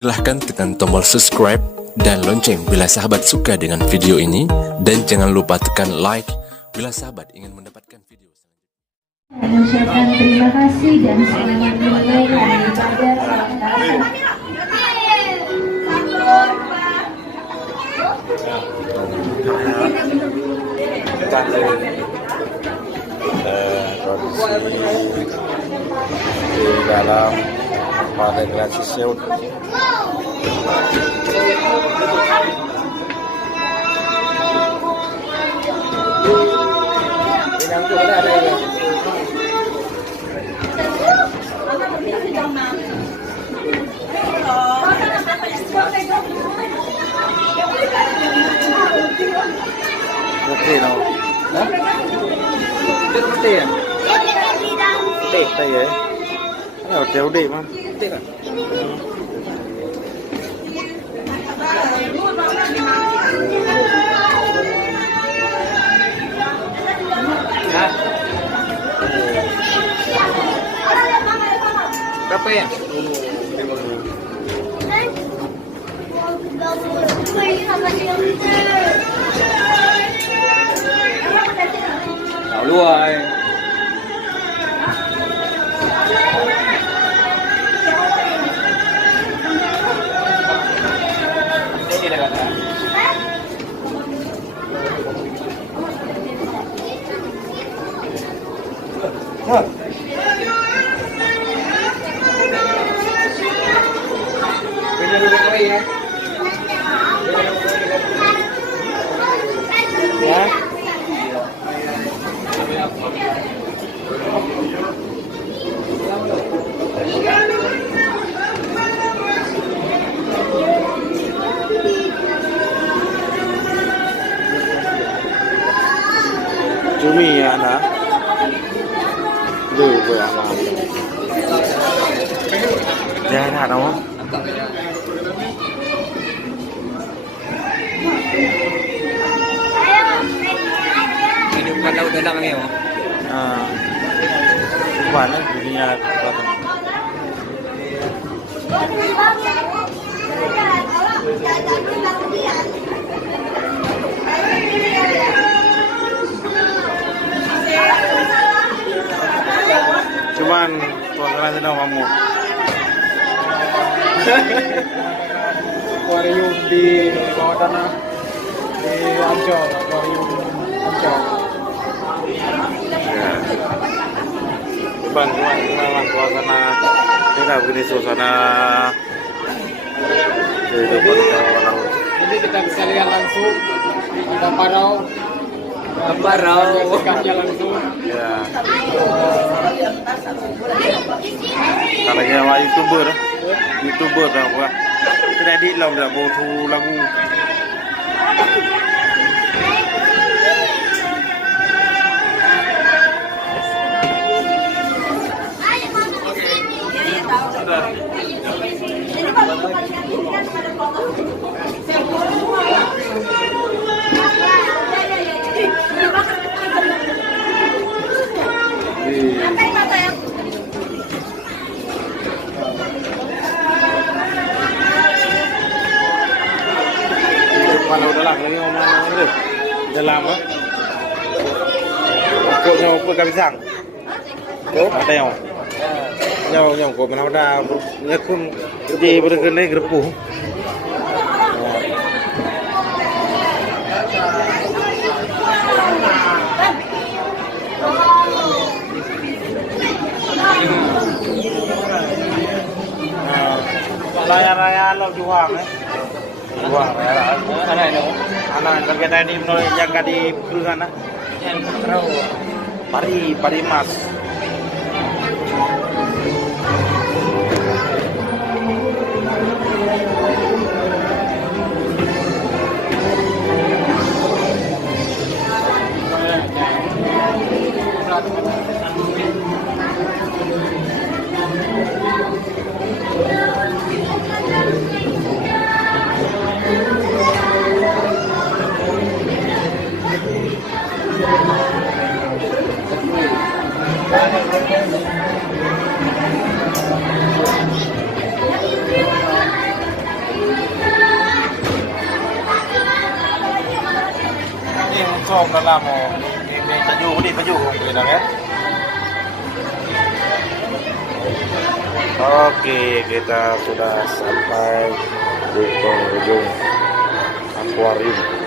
Silahkan tekan tombol subscribe dan lonceng bila sahabat suka dengan video ini. Dan jangan lupa tekan like bila sahabat ingin mendapatkan video selanjutnya. Mengucapkan terima kasih dan selamat memulai ibadah salat. Kondisi di dalam pada generasi Seut. Oke, no. Hah? Udah ya? Udah ya? Udah mah. Berapa ya? Lalu ay. Cumi ya anak, dulu gue anak, jangan ada mau. Ini bukan laut dalam ya? Bukan, dunia apa? Cuman suasana sedang kamu. Akuarium di bawah tanah di Ancol, akuarium Ancol. Ya. Cuman suasana tidak begini suasana kehidupan orang. Ini kita bisa lihat langsung ada parau. Sikapnya langsung. Ya. Kalau yang youtuber apa? Tidak di lau dah botu lagu. Kalau udah lah, lagi ngomong itu, udah lama. Kok kami sang? Ada yang kok mana ada ngekun di bergenai gerpu. Raya lo juang Wah, anak kerja ini menolak jaga di perusahaan. Pari mas. om dalam ini baju mungkin ya. Oke, kita sudah sampai di penghujung akuarium.